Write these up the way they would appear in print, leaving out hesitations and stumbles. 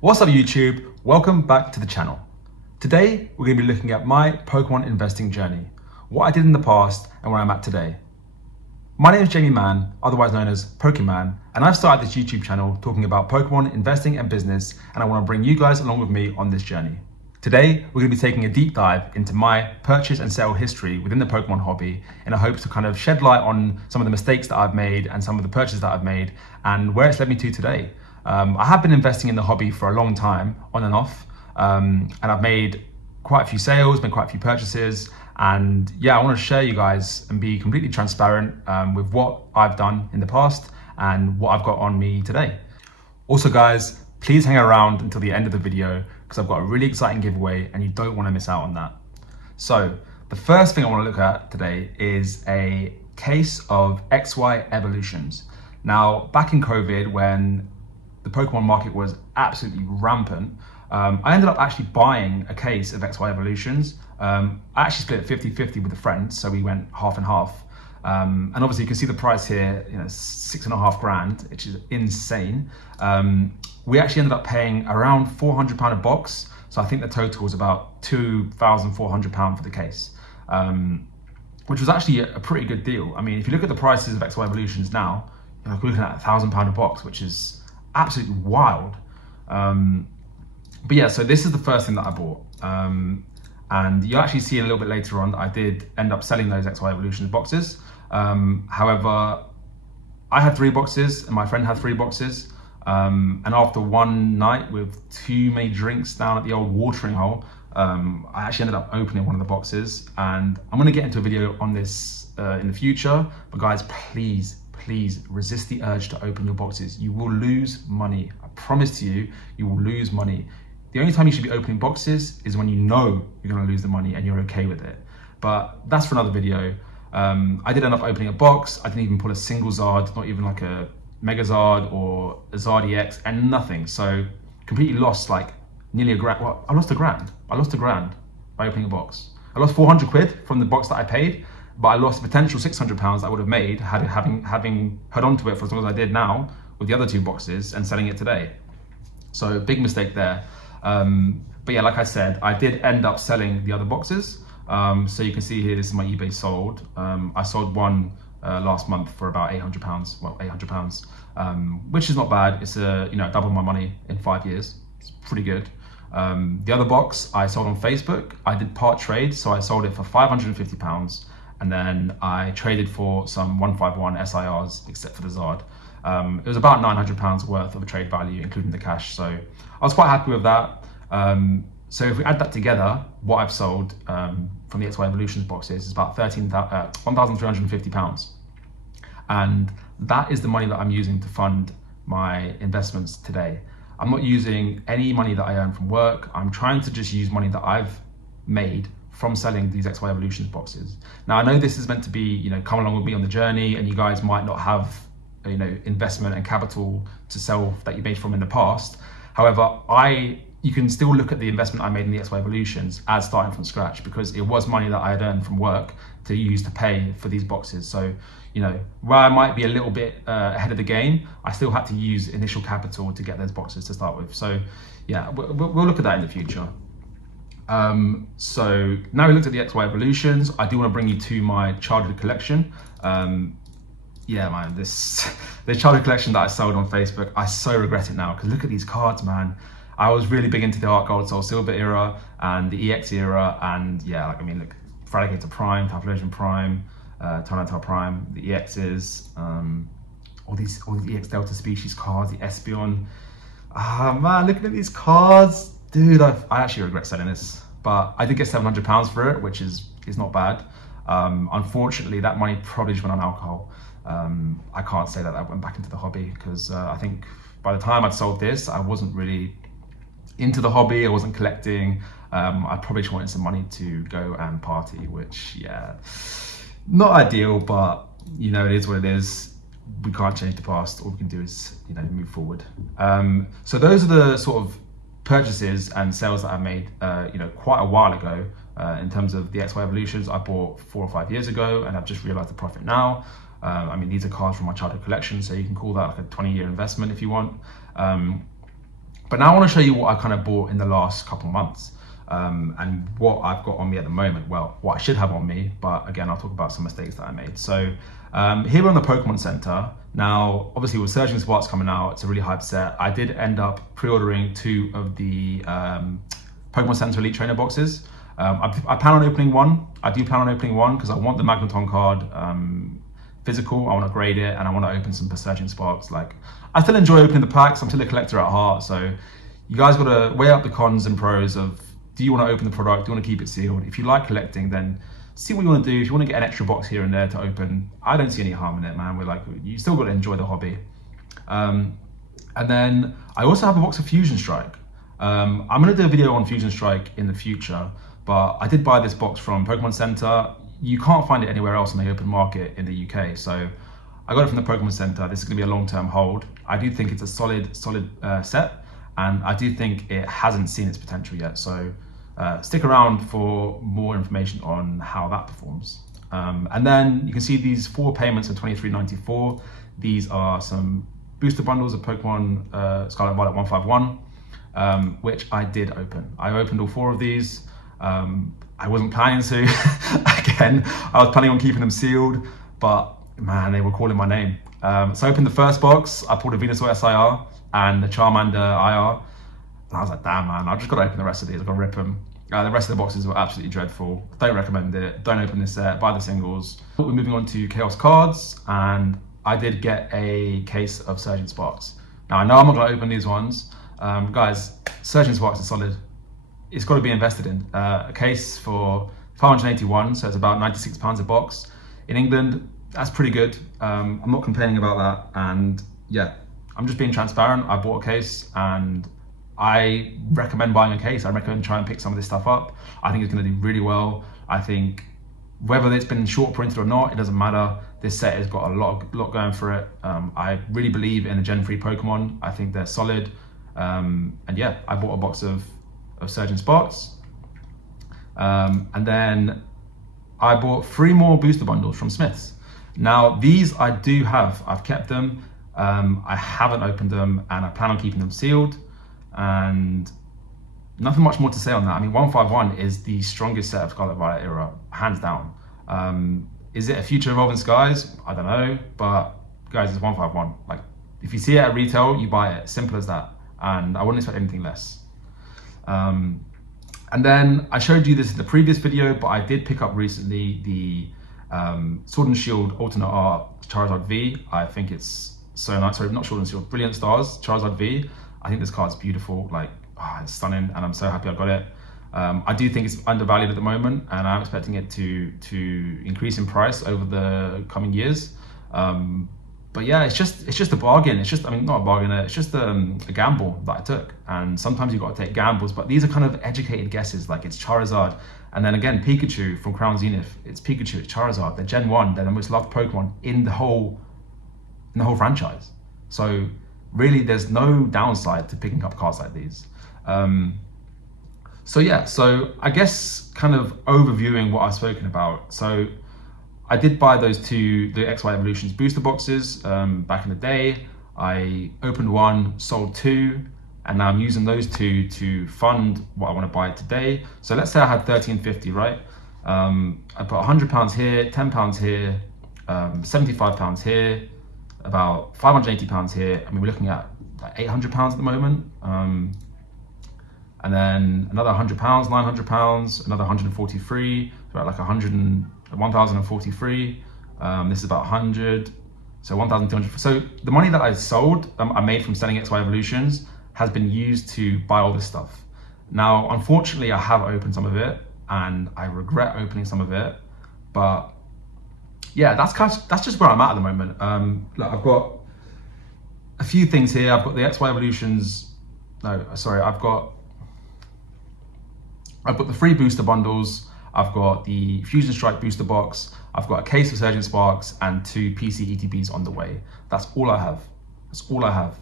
What's up YouTube? Welcome back to the channel. Today we're going to be looking at my Pokemon investing journey, what I did in the past and where I'm at today. My name is Jamie Mann, otherwise known as Pokemon, and I've started this YouTube channel talking about Pokemon investing and business, and I want to bring you guys along with me on this journey. Today we're going to be taking a deep dive into my purchase and sale history within the Pokemon hobby in a hope to kind of shed light on some of the mistakes that I've made and some of the purchases that I've made and where it's led me to today. I have been investing in the hobby for a long time, on and off, and I've made quite a few sales, made quite a few purchases, and yeah, I want to share you guys and be completely transparent with what I've done in the past and what I've got on me today. Also guys, please hang around until the end of the video because I've got a really exciting giveaway and you don't want to miss out on that. So the first thing I want to look at today is a case of XY evolutions. Now, back in COVID, when the Pokemon market was absolutely rampant, I ended up actually buying a case of XY evolutions. I actually split it 50-50 with a friend, so we went half and half. And obviously you can see the price here, $6.5 grand, which is insane. We actually ended up paying around £400 a box. So I think the total was about £2,400 for the case, which was actually a pretty good deal. I mean, if you look at the prices of XY evolutions now, you're looking at £1,000 a box, which is absolutely wild. But yeah, so this is the first thing that I bought. And you'll actually see a little bit later on that I did end up selling those XY Evolutions boxes. However, I had 3 boxes and my friend had 3 boxes. And after one night with too many drinks down at the old watering hole, I actually ended up opening one of the boxes. And I'm gonna get into a video on this in the future. But guys, please resist the urge to open your boxes. You will lose money. I promise to you, you will lose money. The only time you should be opening boxes is when you know you're gonna lose the money and you're okay with it. But that's for another video. I did end up opening a box. I didn't even pull a single Zard, not even like a Mega Zard or a Zard EX, and nothing. So completely lost like nearly a grand. Well, I lost a grand. I lost a grand by opening a box. I lost 400 quid from the box that I paid, but I lost a potential £600 I would have made having held on to it for as long as I did now with the other 2 boxes and selling it today. So big mistake there. But yeah, like I said, I did end up selling the other boxes. So you can see here, this is my eBay sold. I sold one last month for about £800, well, £800, which is not bad. It's double my money in 5 years. It's pretty good. The other box I sold on Facebook. I did part trade, so I sold it for £550. And then I traded for some 151 SIRs, except for the Zard. It was about £900 worth of a trade value, including the cash. So I was quite happy with that. So if we add that together, what I've sold from the XY Evolutions boxes is about £1,350. And that is the money that I'm using to fund my investments today. I'm not using any money that I earn from work. I'm trying to just use money that I've made from selling these XY Evolutions boxes. Now I know this is meant to be, come along with me on the journey, and you guys might not have, investment and capital to sell that you made from in the past. However, you can still look at the investment I made in the XY Evolutions as starting from scratch, because it was money that I had earned from work to use to pay for these boxes. So, where I might be a little bit ahead of the game, I still had to use initial capital to get those boxes to start with. So yeah, we'll look at that in the future. So now we looked at the XY Evolutions, I do want to bring you to my childhood collection. Yeah, man, this childhood collection that I sold on Facebook, I so regret it now, because look at these cards, man. I was really big into the Art Gold Soul Silver era and the EX era, and yeah, look, Feraligatr Prime, Typhlosion Prime, Tyranitar Prime, the EXs, all these EX Delta species cards, the Espeon. Ah, man, looking at these cards. Dude, I actually regret selling this, but I did get £700 for it, which is not bad. Unfortunately, that money probably just went on alcohol. I can't say that went back into the hobby, because I think by the time I'd sold this, I wasn't really into the hobby. I wasn't collecting. I probably just wanted some money to go and party, which, yeah, not ideal, but it is what it is. We can't change the past. All we can do is, move forward. So those are the sort of purchases and sales that I made, quite a while ago. In terms of the XY Evolutions, I bought 4 or 5 years ago, and I've just realized the profit now. I mean, these are cards from my childhood collection, so you can call that like a 20-year investment if you want. But now I want to show you what I kind of bought in the last couple months, and what I've got on me at the moment. Well, what I should have on me, but again, I'll talk about some mistakes that I made. So here we're on the Pokemon Center. Now, obviously with Surging Sparks coming out, it's a really hyped set. I did end up pre-ordering 2 of the Pokemon Center Elite Trainer boxes. I plan on opening one. I do plan on opening one because I want the Magneton card physical. I want to grade it, and I want to open some Surging Sparks. Like, I still enjoy opening the packs. I'm still a collector at heart, so you guys got to weigh up the cons and pros of, do you want to open the product? Do you want to keep it sealed? If you like collecting, then see what you want to do. If you want to get an extra box here and there to open, I don't see any harm in it, man. We're like, you still got to enjoy the hobby. And then I also have a box of Fusion Strike. I'm going to do a video on Fusion Strike in the future, but I did buy this box from Pokemon Center. You can't find it anywhere else in the open market in the UK. So I got it from the Pokemon Center. This is going to be a long-term hold. I do think it's a solid set, and I do think it hasn't seen its potential yet. So stick around for more information on how that performs. And then you can see these 4 payments of $23.94. These are some booster bundles of Pokemon Scarlet Violet 151, which I did open. I opened all 4 of these. I wasn't planning to. Again, I was planning on keeping them sealed, but man, they were calling my name. So I opened the first box. I pulled a Venusaur SIR and the Charmander IR. And I was like, damn, man, I've just got to open the rest of these. I've got to rip them. The rest of the boxes were absolutely dreadful. Don't recommend it. Don't open this set. Buy the singles. We're moving on to Chaos cards, and I did get a case of Surging Sparks. Now, I know I'm not going to open these ones. Guys, Surging Sparks is solid. It's got to be invested in. A case for 581, so it's about £96 a box. In England, that's pretty good. I'm not complaining about that. And yeah, I'm just being transparent. I bought a case, and I recommend buying a case. I recommend trying to pick some of this stuff up. I think it's going to do really well. I think whether it's been short printed or not, it doesn't matter. This set has got a lot going for it. I really believe in the Gen 3 Pokemon. I think they're solid. And yeah, I bought a box of Surging Sparks. And then I bought 3 more booster bundles from Smith's. Now, these I do have. I've kept them. I haven't opened them, and I plan on keeping them sealed. And nothing much more to say on that. I mean, 151 is the strongest set of Scarlet Violet era, hands down. Is it a future Evolving Skies? I don't know, but guys, it's 151. Like, if you see it at retail, you buy it. Simple as that. And I wouldn't expect anything less. And then I showed you this in the previous video, but I did pick up recently the Sword and Shield Alternate Art Charizard V. I think it's so nice. Sorry, not Sword and Shield, Brilliant Stars Charizard V. I think this card's beautiful. Like, it's stunning, and I'm so happy I got it. I do think it's undervalued at the moment, and I'm expecting it to increase in price over the coming years. But yeah, it's just a bargain. It's just, I mean, not a bargain. It's just a gamble that I took. And sometimes you've got to take gambles, but these are kind of educated guesses. Like, it's Charizard, and then again Pikachu from Crown Zenith. It's Pikachu, it's Charizard. They're Gen 1. They're the most loved Pokemon in the whole franchise. So really, there's no downside to picking up cards like these. So yeah, so I guess kind of overviewing what I've spoken about. So I did buy those 2, the XY Evolutions booster boxes back in the day. I opened 1, sold 2, and now I'm using those 2 to fund what I want to buy today. So let's say I had £13.50, right? I put £100 here, £10 here, £75 here, about £580 here. I mean, we're looking at like £800 at the moment. And then another £100, £900, another 143, about like 1,043. This is about 100, so 1,200. So the money that I sold, I made from selling XY Evolutions, has been used to buy all this stuff. Now, unfortunately, I have opened some of it, and I regret opening some of it. But yeah, that's just where I'm at the moment. Look, I've got a few things here. I've got the XY Evolutions. No, sorry, I've got the 3 booster bundles. I've got the Fusion Strike booster box. I've got a case of Surging Sparks and 2 PC ETBs on the way. That's all I have. That's all I have.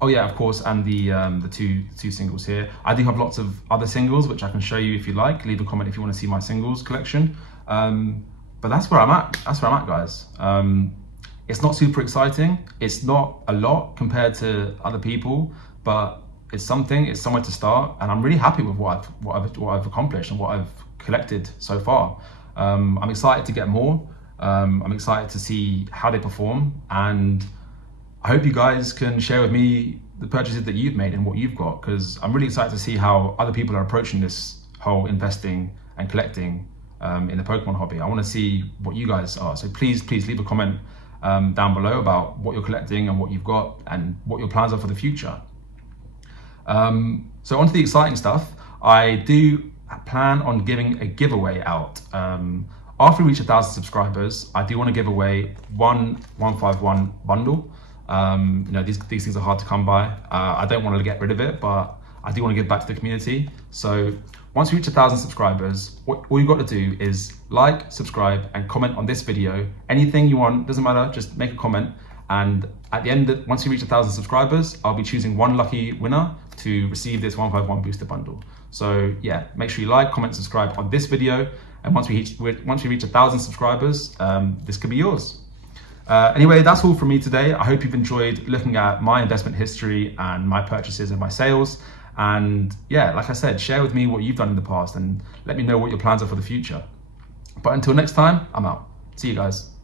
Oh yeah, of course, and the two singles here. I do have lots of other singles, which I can show you if you like. Leave a comment if you want to see my singles collection. But that's where I'm at. That's where I'm at, guys. It's not super exciting. It's not a lot compared to other people, but it's somewhere to start, and I'm really happy with what I've accomplished and what I've collected so far. I'm excited to get more. I'm excited to see how they perform, and I hope you guys can share with me the purchases that you've made and what you've got, because I'm really excited to see how other people are approaching this whole investing and collecting in the Pokemon hobby. I want to see what you guys are. So please leave a comment down below about what you're collecting and what you've got and what your plans are for the future. So on to the exciting stuff. I do plan on giving a giveaway out. After we reach 1,000 subscribers, I do want to give away one 151 bundle. You know, these things are hard to come by. I don't want to get rid of it, but I do want to give back to the community. So once we reach 1,000 subscribers, all you've got to do is like, subscribe, and comment on this video. Anything you want, doesn't matter, just make a comment. And at the end, once we reach 1,000 subscribers, I'll be choosing one lucky winner to receive this 151 booster bundle. So yeah, make sure you like, comment, subscribe on this video. And once we reach 1,000 subscribers, this could be yours. Anyway, that's all from me today. I hope you've enjoyed looking at my investment history and my purchases and my sales. And yeah, like I said, share with me what you've done in the past and let me know what your plans are for the future. But until next time, I'm out. See you guys.